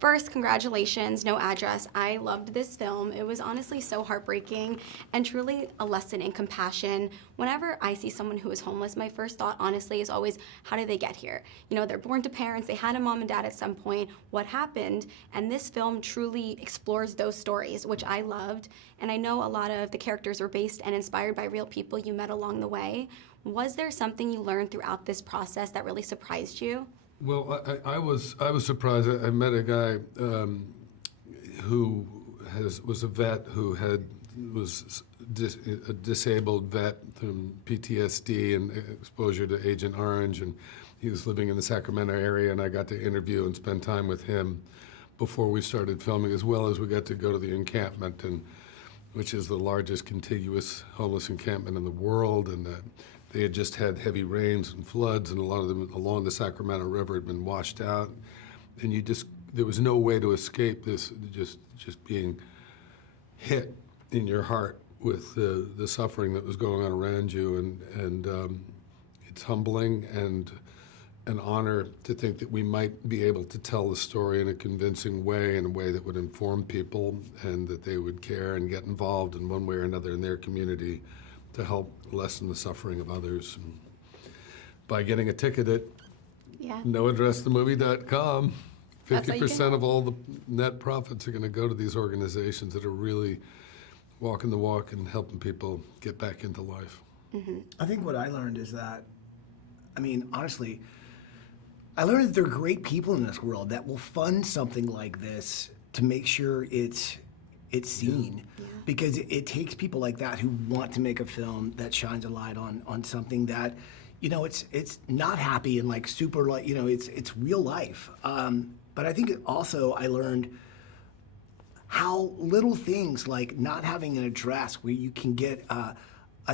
First, congratulations, No Address. I loved this film. It was honestly so heartbreaking and truly a lesson in compassion. Whenever I see someone who is homeless, my first thought, honestly, is always, how did they get here? You know, they're born to parents, they had a mom and dad at some point, what happened? And this film truly explores those stories, which I loved. And I know a lot of the characters were based and inspired by real people you met along the way. Was there something you learned throughout this process that really surprised you? Well, I was surprised. I met a guy who was a vet who was a disabled vet from PTSD and exposure to Agent Orange, and he was living in the Sacramento area, and I got to interview and spend time with him before we started filming, as well as we got to go to the encampment, which is the largest contiguous homeless encampment in the world, and they had just had heavy rains and floods, and a lot of them along the Sacramento River had been washed out, and there was no way to escape this, just being hit in your heart with the suffering that was going on around you, and it's humbling and an honor to think that we might be able to tell the story in a convincing way, in a way that would inform people, and that they would care and get involved in one way or another in their community to help lessen the suffering of others. And by getting a ticket at noaddressthemovie.com, 50% of all the net profits are going to go to these organizations that are really walking the walk and helping people get back into life. Mm-hmm. I think what I learned is that, I mean, honestly, I learned that there are great people in this world that will fund something like this to make sure it's seen. Yeah. Because it takes people like that who want to make a film that shines a light on something that, you know, it's not happy and like super, like, you know, it's real life. But I think also I learned how little things like not having an address where you can get a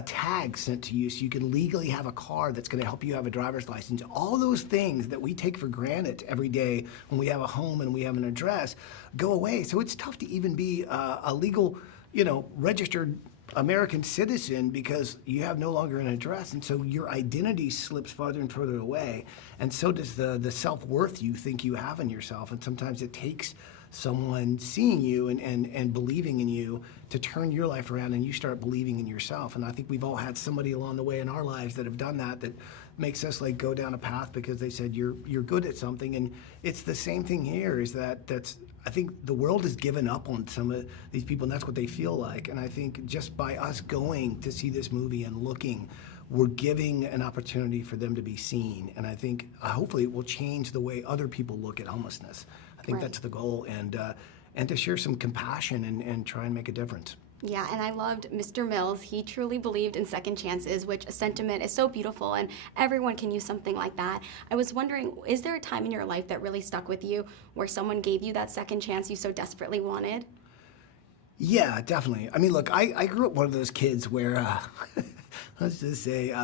tag sent to you so you can legally have a car that's going to help you have a driver's license. All those things that we take for granted every day when we have a home and we have an address go away. So it's tough to even be a legal, you know, registered American citizen because you have no longer an address, and so your identity slips farther and further away, and so does the self-worth you think you have in yourself. And sometimes it takes someone seeing you and believing in you to turn your life around, and you start believing in yourself. And I think we've all had somebody along the way in our lives that have done that makes us like go down a path because they said you're good at something. And it's the same thing here, is that's I think the world has given up on some of these people, and that's what they feel like. And I think just by us going to see this movie and looking, we're giving an opportunity for them to be seen. And I think hopefully it will change the way other people look at homelessness. I think that's the goal, and to share some compassion and try and make a difference. Yeah, and I loved Mr. Mills. He truly believed in second chances, which a sentiment is so beautiful, and everyone can use something like that. I was wondering, is there a time in your life that really stuck with you where someone gave you that second chance you so desperately wanted? Yeah, definitely. I mean, look, I grew up one of those kids where, let's just say,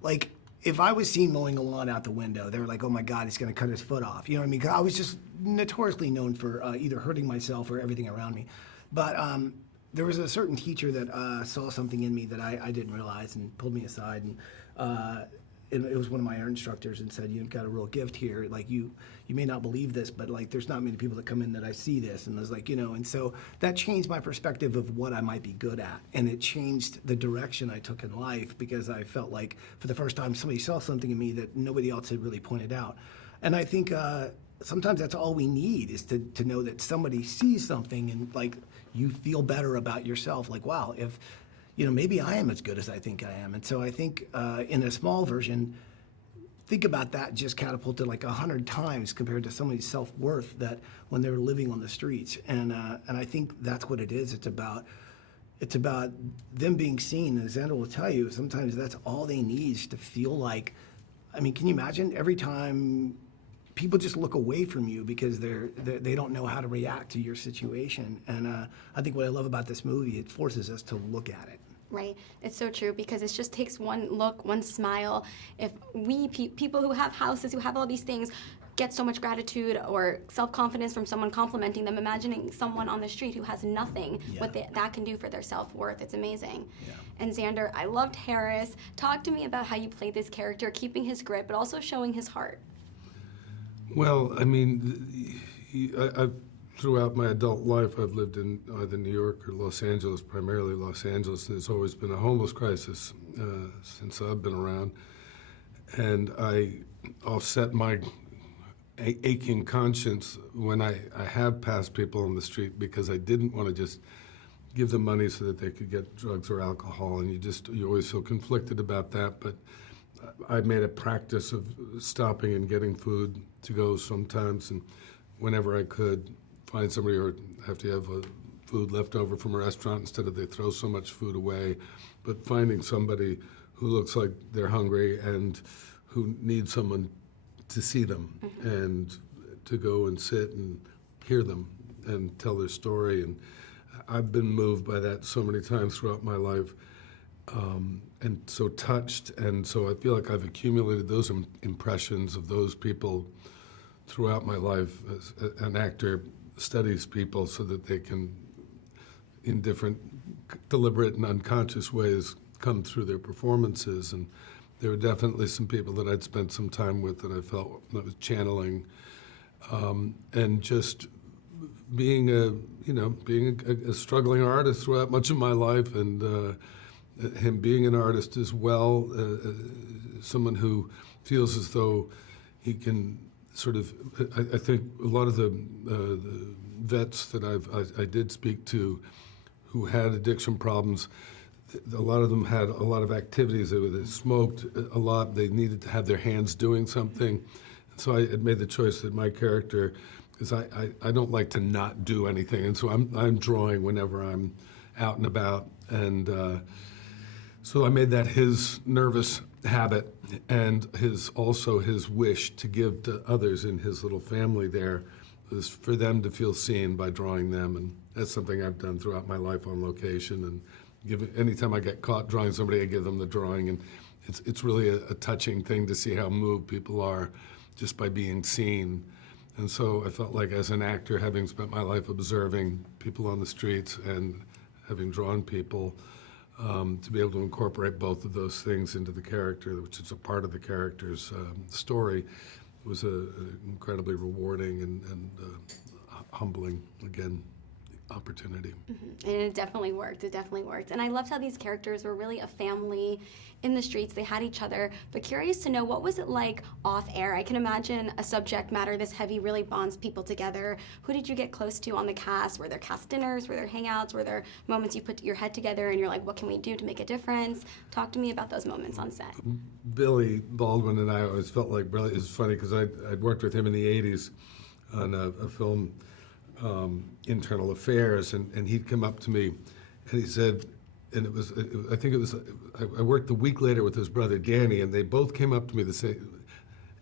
like, if I was seen mowing a lawn out the window, they were like, oh my God, he's gonna cut his foot off. You know what I mean? 'Cause I was just notoriously known for either hurting myself or everything around me. But there was a certain teacher that saw something in me that I didn't realize and pulled me aside, and it was one of my art instructors, and said, you've got a real gift here. Like, you may not believe this, but like there's not many people that come in that I see this. And I was like, you know, and so that changed my perspective of what I might be good at. And it changed the direction I took in life, because I felt like for the first time somebody saw something in me that nobody else had really pointed out. And I think sometimes that's all we need, is to know that somebody sees something and like you feel better about yourself. Like, wow, if, you know, maybe I am as good as I think I am. And so I think in a small version, think about that just catapulted like 100 times compared to somebody's self-worth that when they're living on the streets. And I think that's what it is. It's about them being seen. And Xander will tell you, sometimes that's all they need, is to feel like, I mean, can you imagine every time people just look away from you because they don't know how to react to your situation? And I think what I love about this movie, it forces us to look at it. Right, it's so true, because it just takes one look, one smile. If we, people who have houses, who have all these things, get so much gratitude or self-confidence from someone complimenting them, imagining someone on the street who has nothing, what that can do for their self-worth. It's amazing. Yeah. And Xander, I loved Harris. Talk to me about how you played this character, keeping his grit, but also showing his heart. Well, I mean, Throughout my adult life, I've lived in either New York or Los Angeles, primarily Los Angeles. There's always been a homeless crisis since I've been around. And I offset my aching conscience when I have passed people on the street, because I didn't want to just give them money so that they could get drugs or alcohol, and you always feel conflicted about that. But I made a practice of stopping and getting food to go sometimes, and whenever I could, find somebody, or have to have food left over from a restaurant instead of they throw so much food away. But finding somebody who looks like they're hungry and who needs someone to see them and to go and sit and hear them and tell their story. And I've been moved by that so many times throughout my life, and so touched. And so I feel like I've accumulated those impressions of those people throughout my life. As an actor studies people so that they can, in different deliberate and unconscious ways, come through their performances. And there were definitely some people that I'd spent some time with that I felt I was channeling, and just being a struggling artist throughout much of my life, and him being an artist as well, someone who feels as though he can sort of, I think a lot of the vets that I did speak to who had addiction problems, a lot of them had a lot of activities. They smoked a lot. They needed to have their hands doing something. So I had made the choice that my character, because I don't like to not do anything, and so I'm drawing whenever I'm out and about, and so I made that his nervous habit, and his wish to give to others in his little family there was for them to feel seen by drawing them, and that's something I've done throughout my life on location. And anytime I get caught drawing somebody, I give them the drawing, and it's really a touching thing to see how moved people are just by being seen. And so I felt like, as an actor, having spent my life observing people on the streets and having drawn people, to be able to incorporate both of those things into the character, which is a part of the character's story, was incredibly rewarding and humbling, again, opportunity. Mm-hmm. And it definitely worked. It definitely worked. And I loved how these characters were really a family in the streets. They had each other. But curious to know, what was it like off air? I can imagine a subject matter this heavy really bonds people together. Who did you get close to on the cast? Were there cast dinners? Were there hangouts? Were there moments you put your head together and you're like, what can we do to make a difference? Talk to me about those moments on set. Billy Baldwin and I always felt like, really, it's funny because I'd worked with him in the 80s on a film, Internal Affairs, and he'd come up to me and he said, and I worked the week later with his brother Danny, and they both came up to me to say,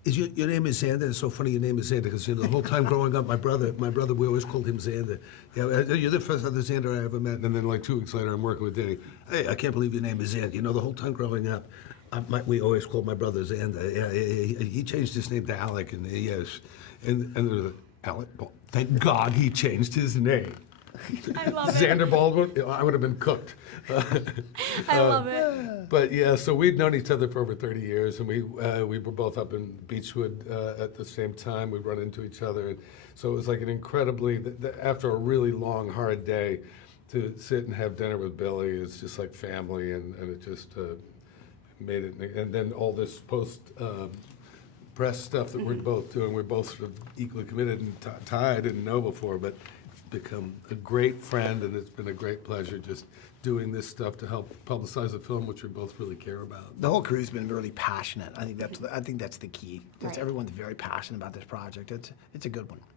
your name is Xander? It's so funny your name is Xander, because the whole time growing up, my brother, we always called him Xander. Yeah, you're the first other Xander I ever met. And then like 2 weeks later, I'm working with Danny. Hey, I can't believe your name is Xander. The whole time growing up, we always called my brother Xander. Yeah, he changed his name to Alec, and yes, and there was Alec. Thank God he changed his name. I love it. Xander Baldwin, I would have been cooked. I love it. But yeah, so we'd known each other for over 30 years, and we were both up in Beechwood at the same time. We'd run into each other, and so it was like an incredibly, after a really long, hard day, to sit and have dinner with Billy is just like family, and it just made it. And then all this press stuff that we're both doing, we're both sort of equally committed, and Ty I didn't know before, but become a great friend, and it's been a great pleasure just doing this stuff to help publicize a film which we both really care about. The whole crew's been really passionate. I think that's the key. Right. Everyone's very passionate about this project. It's a good one.